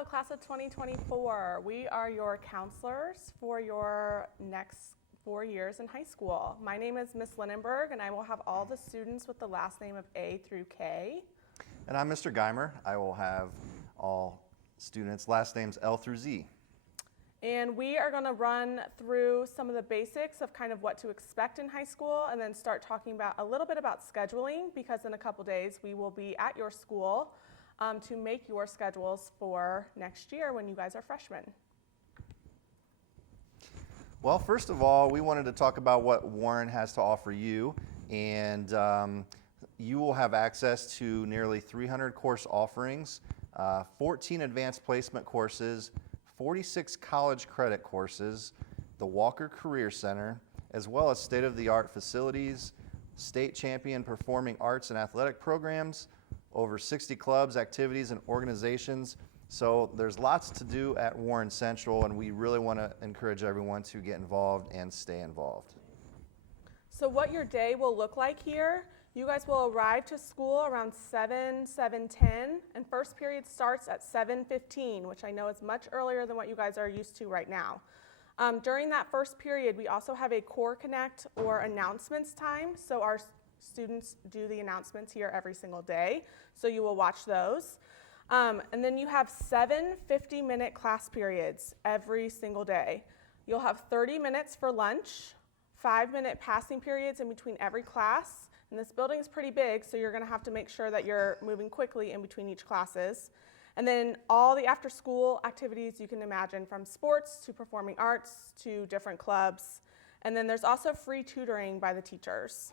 Hello, class of 2024. We are your counselors for your next 4 years in high school. My name is Miss Lindenberg, and I will have all the students with the last name of A through K. And I'm Mr. Geimer. I will have all students' last names L through Z. And we are going to run through some of the basics of kind of what to expect in high school, and then start talking about a little bit about scheduling, because in a couple days we will be at your school to make your schedules for next year when you guys are freshmen. Well, first of all, we wanted to talk about what Warren has to offer you, and you will have access to nearly 300 course offerings, 14 advanced placement courses, 46 college credit courses, the Walker Career Center, as well as state-of-the-art facilities, state champion performing arts and athletic programs, over 60 clubs, activities, and organizations. So there's lots to do at Warren Central, and we really want to encourage everyone to get involved and stay involved. So what your day will look like here, you guys will arrive to school around 7:10, and first period starts at 7:15, which I know is much earlier than what you guys are used to right now. During that first period, we also have a Core Connect or announcements time, so our students do the announcements here every single day, so you will watch those. And then you have 7 50-minute class periods every single day. You'll have 30 minutes for lunch, 5-minute passing periods in between every class, and this building is pretty big, so you're going to have to make sure that you're moving quickly in between each classes. And then all the after-school activities you can imagine, from sports to performing arts to different clubs. And then there's also free tutoring by the teachers.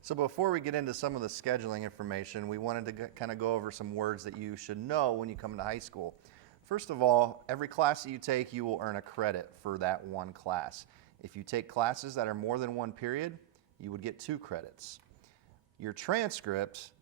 So before we get into some of the scheduling information, we wanted to kind of go over some words that you should know when you come to high school. First of all, every class that you take, you will earn a credit for that one class. If you take classes that are more than one period, you would get 2 credits. Your transcript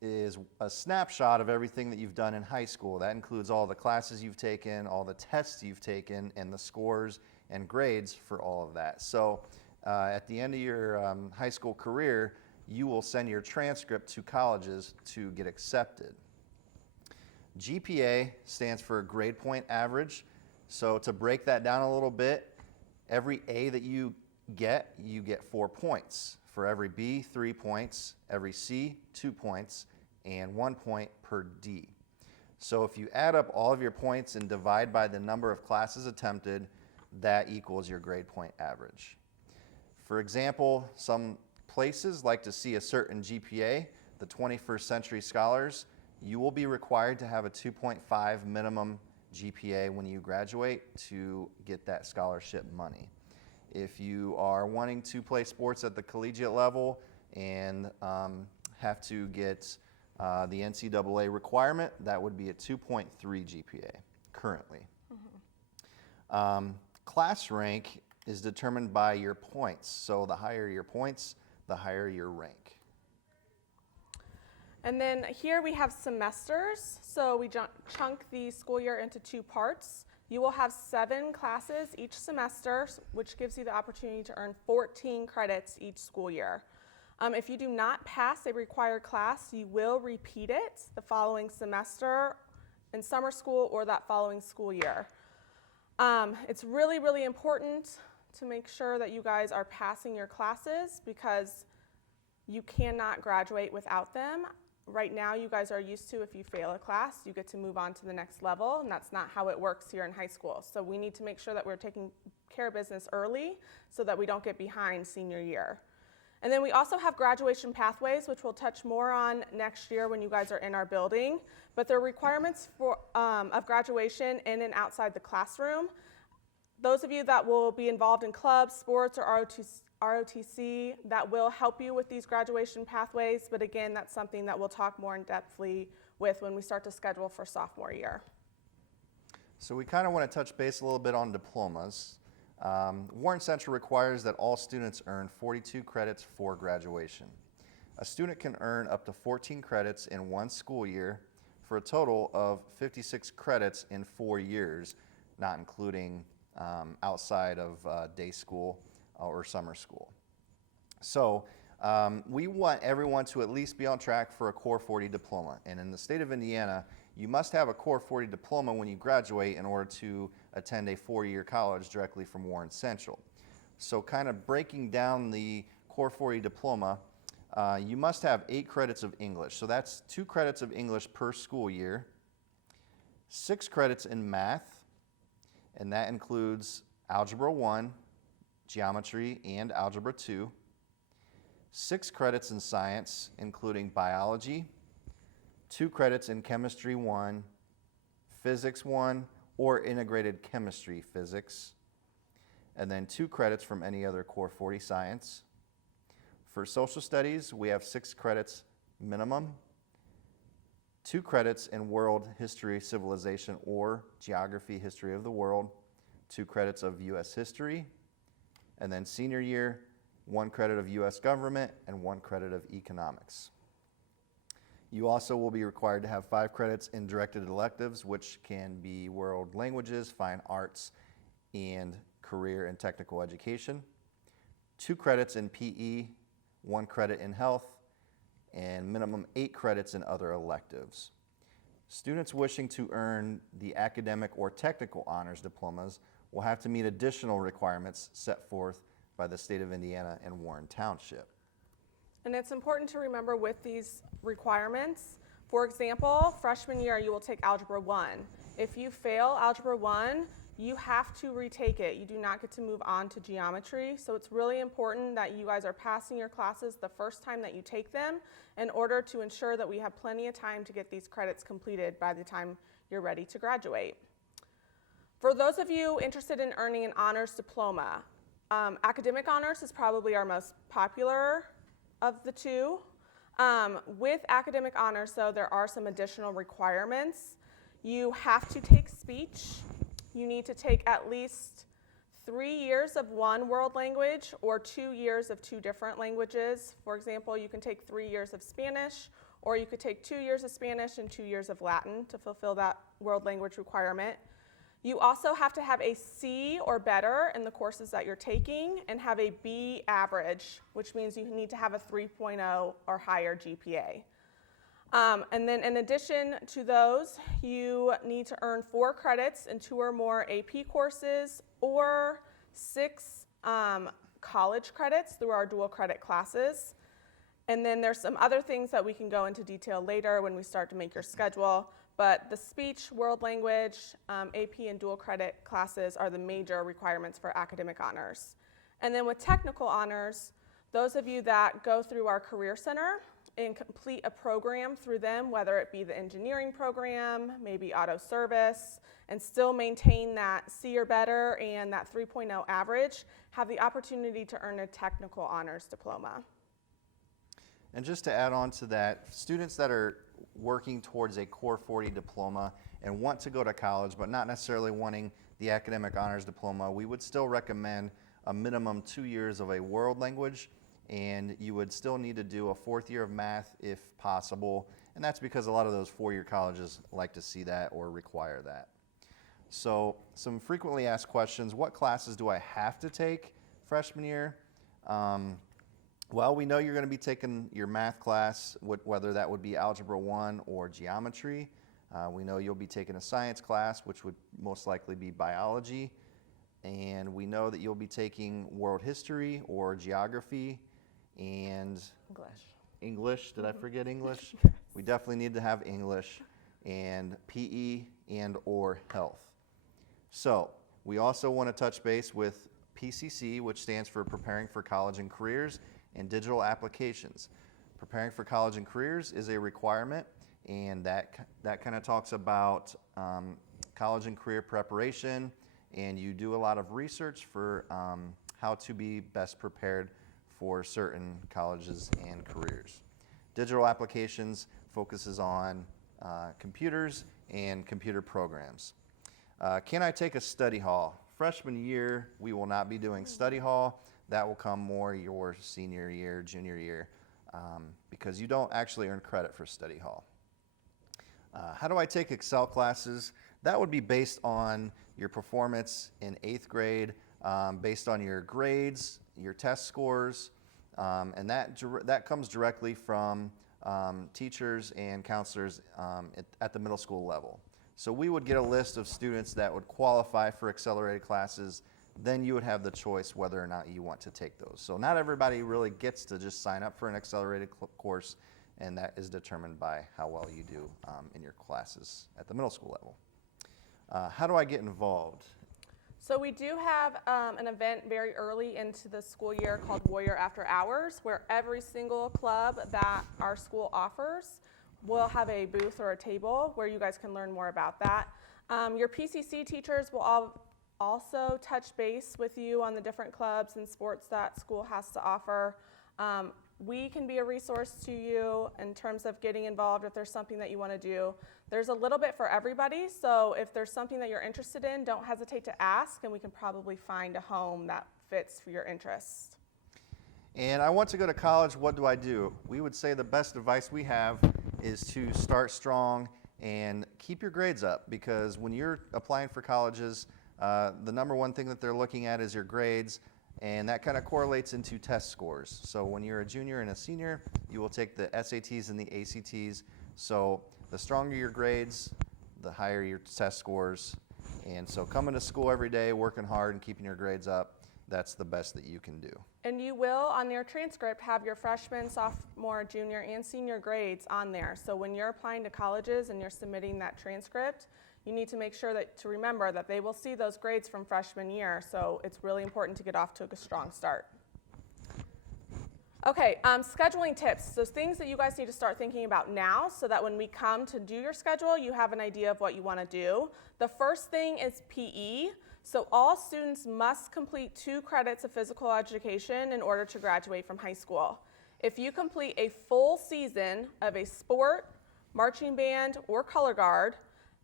is a snapshot of everything that you've done in high school. That includes all the classes you've taken, all the tests you've taken, and the scores and grades for all of that. So at the end of your high school career, you will send your transcript to colleges to get accepted. GPA stands for grade point average. So to break that down a little bit, every A that you get 4 points. For every B, 3 points. Every C, 2 points. And 1 point per D. So if you add up all of your points and divide by the number of classes attempted, that equals your grade point average. For example, some places like to see a certain GPA, the 21st Century Scholars. You will be required to have a 2.5 minimum GPA when you graduate to get that scholarship money. If you are wanting to play sports at the collegiate level and have to get the NCAA requirement, that would be a 2.3 GPA currently. Mm-hmm. Class rank is determined by your points. So the higher your points, the higher your rank. And then here we have semesters. So we chunk the school year into 2 parts. You will have 7 classes each semester, which gives you the opportunity to earn 14 credits each school year. If you do not pass a required class, you will repeat it the following semester in summer school or that following school year. It's really, really important to make sure that you guys are passing your classes, because you cannot graduate without them. Right now, you guys are used to, if you fail a class, you get to move on to the next level, and that's not how it works here in high school. So we need to make sure that we're taking care of business early so that we don't get behind senior year. And then we also have graduation pathways, which we'll touch more on next year when you guys are in our building. But there are requirements of graduation in and outside the classroom. Those of you that will be involved in clubs, sports, or ROTC, that will help you with these graduation pathways. But again, that's something that we'll talk more in depthly with when we start to schedule for sophomore year. So we kind of want to touch base a little bit on diplomas. Warren Central requires that all students earn 42 credits for graduation. A student can earn up to 14 credits in one school year for a total of 56 credits in 4 years, not including outside of day school or summer school. So we want everyone to at least be on track for a Core 40 diploma. And in the state of Indiana, you must have a Core 40 diploma when you graduate in order to attend a 4-year college directly from Warren Central. So kind of breaking down the Core 40 diploma, you must have 8 credits of English. So that's 2 credits of English per school year, 6 credits in math, and that includes Algebra 1, Geometry, and Algebra 2, 6 credits in science, including biology, 2 credits in Chemistry 1, Physics 1, or Integrated Chemistry Physics, and then 2 credits from any other Core 40 science. For Social Studies, we have 6 credits minimum, 2 credits in World History, Civilization, or Geography, History of the World, 2 credits of U.S. History, and then senior year, 1 credit of U.S. Government and 1 credit of Economics. You also will be required to have 5 credits in directed electives, which can be world languages, fine arts, and career and technical education. 2 credits in PE, 1 credit in health, and minimum 8 credits in other electives. Students wishing to earn the academic or technical honors diplomas will have to meet additional requirements set forth by the state of Indiana and Warren Township. And it's important to remember with these requirements, for example, freshman year you will take Algebra 1. If you fail Algebra 1, you have to retake it. You do not get to move on to geometry. So it's really important that you guys are passing your classes the first time that you take them in order to ensure that we have plenty of time to get these credits completed by the time you're ready to graduate. For those of you interested in earning an honors diploma, academic honors is probably our most popular of the two. With academic honors, though, there are some additional requirements. You have to take speech. You need to take at least 3 years of one world language or 2 years of 2 different languages. For example, you can take 3 years of Spanish, or you could take 2 years of Spanish and 2 years of Latin to fulfill that world language requirement. You also have to have a C or better in the courses that you're taking and have a B average, which means you need to have a 3.0 or higher GPA. And then in addition to those, you need to earn 4 credits in 2 or more AP courses or 6 college credits through our dual credit classes. And then there's some other things that we can go into detail later when we start to make your schedule. But the speech, world language, AP, and dual credit classes are the major requirements for academic honors. And then with technical honors, those of you that go through our Career Center and complete a program through them, whether it be the engineering program, maybe auto service, and still maintain that C or better and that 3.0 average, have the opportunity to earn a technical honors diploma. And just to add on to that, students that are working towards a Core 40 diploma and want to go to college but not necessarily wanting the academic honors diploma, we would still recommend a minimum 2 years of a world language, and you would still need to do a 4th year of math if possible, and that's because a lot of those 4-year colleges like to see that or require that. So some frequently asked questions: what classes do I have to take freshman year? Well, we know you're going to be taking your math class, whether that would be Algebra 1 or Geometry. We know you'll be taking a science class, which would most likely be biology. And we know that you'll be taking World History or Geography and English. Did I forget English? We definitely need to have English and PE and or health. So we also want to touch base with PCC, which stands for Preparing for College and Careers, and Digital Applications. Preparing for College and Careers is a requirement, and that kind of talks about college and career preparation, and you do a lot of research for how to be best prepared for certain colleges and careers. Digital Applications focuses on computers and computer programs. Can I take a study hall? Freshman year, we will not be doing study hall. That will come more your senior year, junior year, because you don't actually earn credit for study hall. How do I take Excel classes? That would be based on your performance in 8th grade, based on your grades, your test scores, and that comes directly from teachers and counselors at the middle school level. So we would get a list of students that would qualify for accelerated classes. Then you would have the choice whether or not you want to take those. So not everybody really gets to just sign up for an accelerated course, and that is determined by how well you do in your classes at the middle school level. How do I get involved? So we do have an event very early into the school year called Warrior After Hours, where every single club that our school offers will have a booth or a table where you guys can learn more about that. Your PCC teachers will also touch base with you on the different clubs and sports that school has to offer. We can be a resource to you in terms of getting involved if there's something that you want to do. There's a little bit for everybody, so if there's something that you're interested in, don't hesitate to ask, and we can probably find a home that fits for your interests. And I want to go to college, what do I do? We would say the best advice we have is to start strong and keep your grades up, because when you're applying for colleges, the number one thing that they're looking at is your grades, and that kind of correlates into test scores. So when you're a junior and a senior, you will take the SATs and the ACTs. So the stronger your grades, the higher your test scores. And so coming to school every day, working hard and keeping your grades up, that's the best that you can do. And you will, on your transcript, have your freshman, sophomore, junior, and senior grades on there. So when you're applying to colleges and you're submitting that transcript, you need to make sure to remember that they will see those grades from freshman year. So it's really important to get off to a strong start. Okay, scheduling tips. So things that you guys need to start thinking about now so that when we come to do your schedule, you have an idea of what you want to do. The first thing is PE. So all students must complete 2 credits of physical education in order to graduate from high school. If you complete a full season of a sport, marching band, or color guard,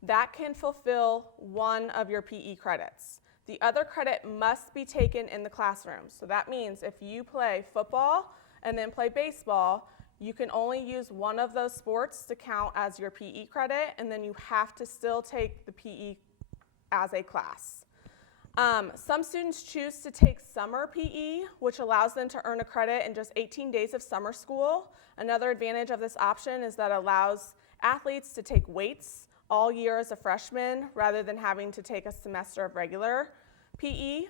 that can fulfill 1 of your PE credits. The other credit must be taken in the classroom. So that means if you play football and then play baseball, you can only use 1 of those sports to count as your PE credit, and then you have to still take the PE as a class. Some students choose to take summer PE, which allows them to earn a credit in just 18 days of summer school. Another advantage of this option is that it allows athletes to take weights all year as a freshman rather than having to take a semester of regular PE.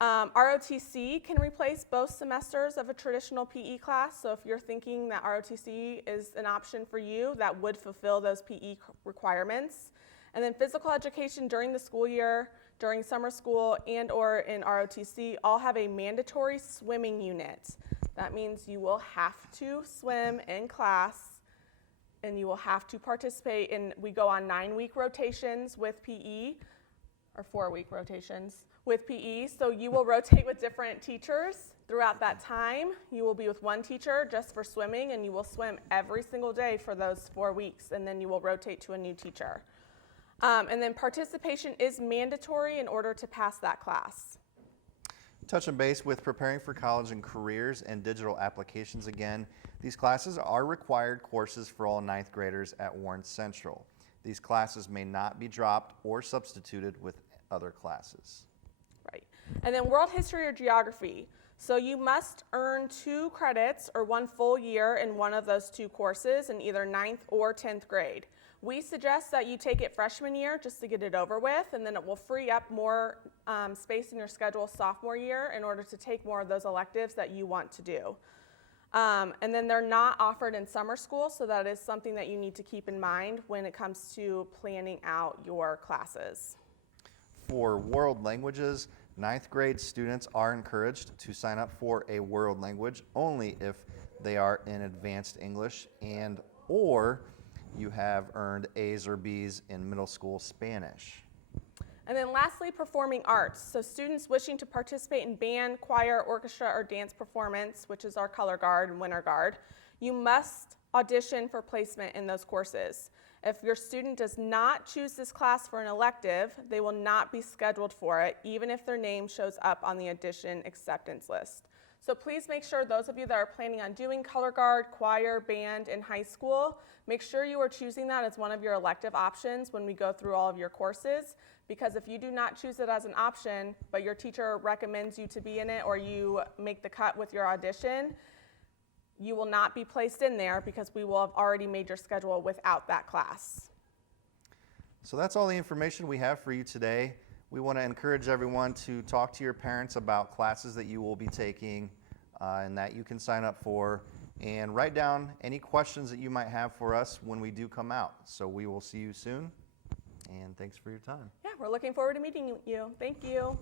ROTC can replace both semesters of a traditional PE class, so if you're thinking that ROTC is an option for you, that would fulfill those PE requirements. And then physical education during the school year, during summer school, and or in ROTC all have a mandatory swimming unit. That means you will have to swim in class, and you will have to participate in, we go on 9-week rotations with PE, or 4-week rotations with PE. So you will rotate with different teachers throughout that time. You will be with one teacher just for swimming, and you will swim every single day for those 4 weeks, and then you will rotate to a new teacher. And then participation is mandatory in order to pass that class. Touching base with preparing for college and careers and digital applications again, these classes are required courses for all 9th graders at Warren Central. These classes may not be dropped or substituted with other classes. Right. And then world history or geography. So you must earn 2 credits or 1 full year in one of those 2 courses in either 9th or 10th grade. We suggest that you take it freshman year just to get it over with, and then it will free up more space in your schedule sophomore year in order to take more of those electives that you want to do. And then they're not offered in summer school, so that is something that you need to keep in mind when it comes to planning out your classes. For world languages, 9th grade students are encouraged to sign up for a world language only if they are in advanced English and or you have earned A's or B's in middle school Spanish. And then lastly, performing arts. So students wishing to participate in band, choir, orchestra, or dance performance, which is our color guard and winter guard, you must audition for placement in those courses. If your student does not choose this class for an elective, they will not be scheduled for it, even if their name shows up on the audition acceptance list. So please make sure those of you that are planning on doing color guard, choir, band in high school, make sure you are choosing that as one of your elective options when we go through all of your courses, because if you do not choose it as an option, but your teacher recommends you to be in it or you make the cut with your audition, you will not be placed in there because we will have already made your schedule without that class. So that's all the information we have for you today. We want to encourage everyone to talk to your parents about classes that you will be taking and that you can sign up for, and write down any questions that you might have for us when we do come out. So we will see you soon, and thanks for your time. Yeah, we're looking forward to meeting you. Thank you.